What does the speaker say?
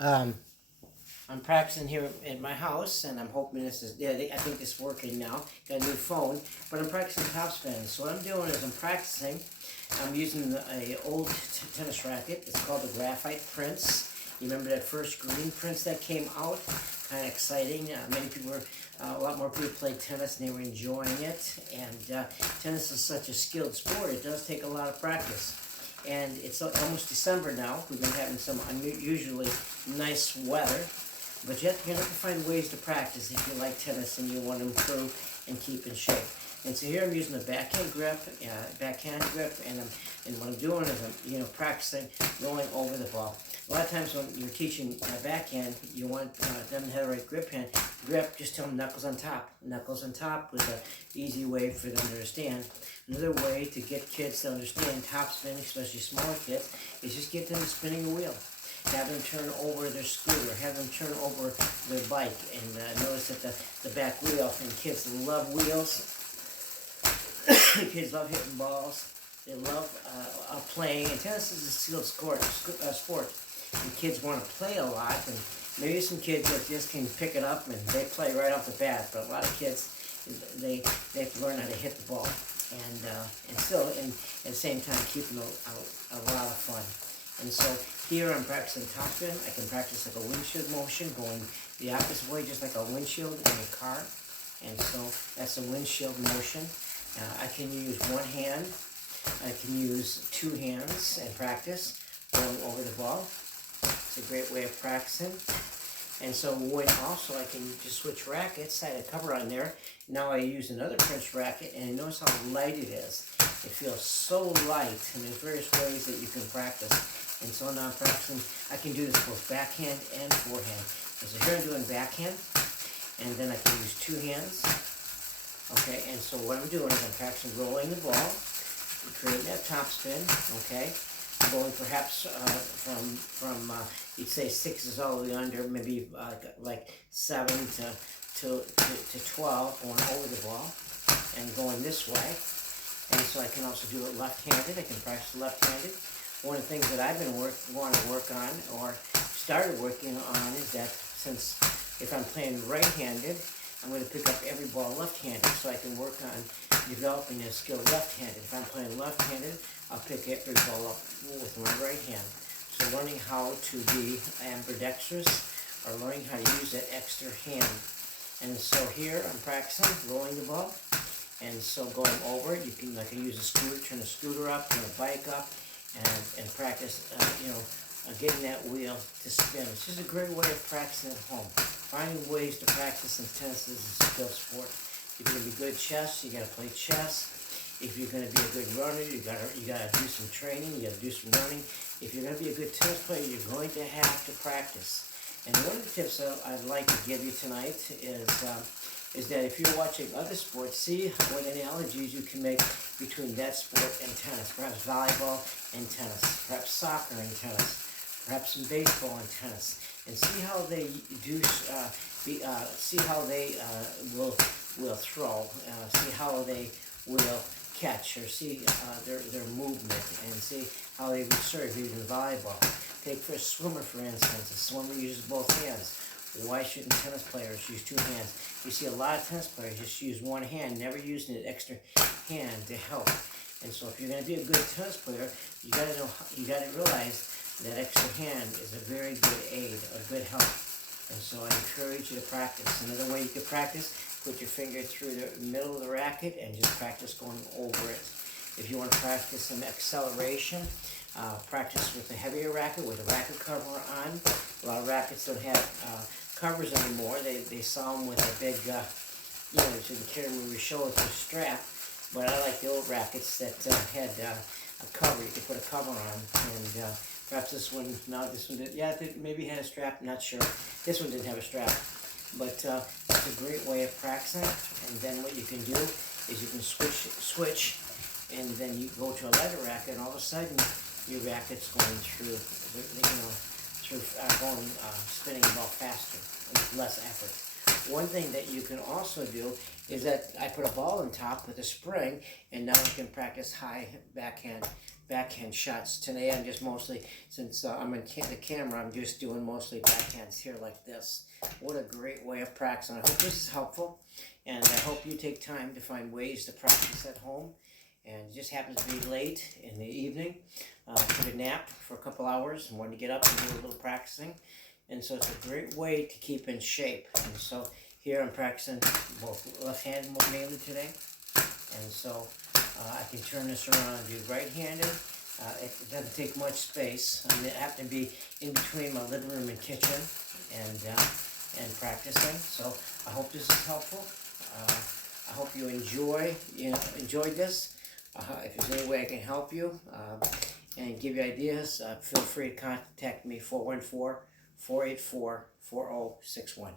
Um, I'm practicing here at my house, and I'm hoping this is, yeah, I think it's working now. Got a new phone, but I'm practicing topspin. So what I'm doing is I'm practicing. I'm using a old tennis racket. It's called the Graphite Prince. You remember that first green Prince that came out? Kind of exciting. Many people were, a lot more people played tennis and they were enjoying it. And tennis is such a skilled sport. It does take a lot of practice. And it's almost December now. We've been having some unusually nice weather. But yet, you're going to have to find ways to practice if you like tennis and you want to improve and keep in shape. And so here I'm using a backhand grip, and what I'm doing is I'm, practicing rolling over the ball. A lot of times when you're teaching backhand, you want them to have the right grip. Just tell them knuckles on top. Knuckles on top was an easy way for them to understand. Another way to get kids to understand topspin, especially smaller kids, is just get them spinning a wheel. Have them turn over their scooter, have them turn over their bike, and notice that the back wheel, and kids love wheels. Kids love hitting balls. They love playing, and tennis is a skilled sport. And kids want to play a lot, and maybe some kids that just can pick it up and they play right off the bat, but a lot of kids, they have to learn how to hit the ball, and still, at the same time, keeping a lot of fun. And so here I'm practicing topspin. I can practice like a windshield motion, going the opposite way, just like a windshield in a car. And so that's a windshield motion. I can use one hand. I can use two hands and practice going over the ball. It's a great way of practicing. And so when also I can just switch rackets. I had a cover on there. Now I use another Prince racket, and notice how light it is. It feels so light, and there's various ways that you can practice. And so now I'm practicing. I can do this both backhand and forehand. And so here I'm doing backhand, and then I can use two hands. Okay, and so what I'm doing is I'm practicing rolling the ball, creating that topspin. Okay, going perhaps from you'd say 6 is all the way under, maybe like 7 to 12, going over the ball and going this way. And so I can also do it left-handed. I can practice left-handed. One of the things that I've been want to work on, or started working on, is that since if I'm playing right-handed, I'm going to pick up every ball left-handed, so I can work on developing a skill left-handed. If I'm playing left-handed, I'll pick every ball up with my right hand. So learning how to be ambidextrous, or learning how to use that extra hand. And so here I'm practicing rolling the ball, and so going over it, I can use a scooter, turn a scooter up, turn a bike up, and practice, getting that wheel to spin. It's just a great way of practicing at home. Finding ways to practice in tennis is a skill sport. If you're gonna be good at chess, you gotta play chess. If you're gonna be a good runner, you gotta do some training. You gotta do some running. If you're gonna be a good tennis player, you're going to have to practice. And one of the tips that I'd like to give you tonight is that if you're watching other sports, see what analogies you can make between that sport and tennis. Perhaps volleyball and tennis, perhaps soccer and tennis, perhaps some baseball and tennis, and see how they do. See how they will throw. See how they will catch, or see their movement, and see how they would serve even volleyball. Take for a swimmer, for instance. A swimmer uses both hands. Why shouldn't tennis players use two hands? You see a lot of tennis players just use one hand, never using an extra hand to help. And so if you're going to be a good tennis player, you got to realize that extra hand is a very good aid, a good help. And so I encourage you to practice. Another way you can practice, put your finger through the middle of the racket and just practice going over it. If you want to practice some acceleration, practice with a heavier racket, with a racket cover on. A lot of rackets don't have covers anymore. They sell them with a big, so you can carry them over your shoulder with a strap. But I like the old rackets that had a cover. You could put a cover on. And perhaps this one did. Yeah, it maybe had a strap. Not sure. This one didn't have a strap. But it's a great way of practicing. And then what you can do is you can switch, and then you go to a lighter racket, and all of a sudden your racket's going through, spinning the ball faster with less effort. One thing that you can also do is that I put a ball on top with a spring, and now you can practice high backhand backhand shots. Today I'm just mostly, since I'm in the camera, I'm just doing mostly backhands here like this. What a great way of practicing. I hope this is helpful, and I hope you take time to find ways to practice at home. And it just happens to be late in the evening. Took a nap for a couple hours and wanted to get up and do a little practicing. And so it's a great way to keep in shape. And so here I'm practicing both left-handed mainly today. And so I can turn this around and do right-handed. It doesn't take much space. I happen to be in between my living room and kitchen and practicing. So I hope this is helpful. I hope you enjoyed this. If there's any way I can help you and give you ideas, feel free to contact me, 414-484-4061.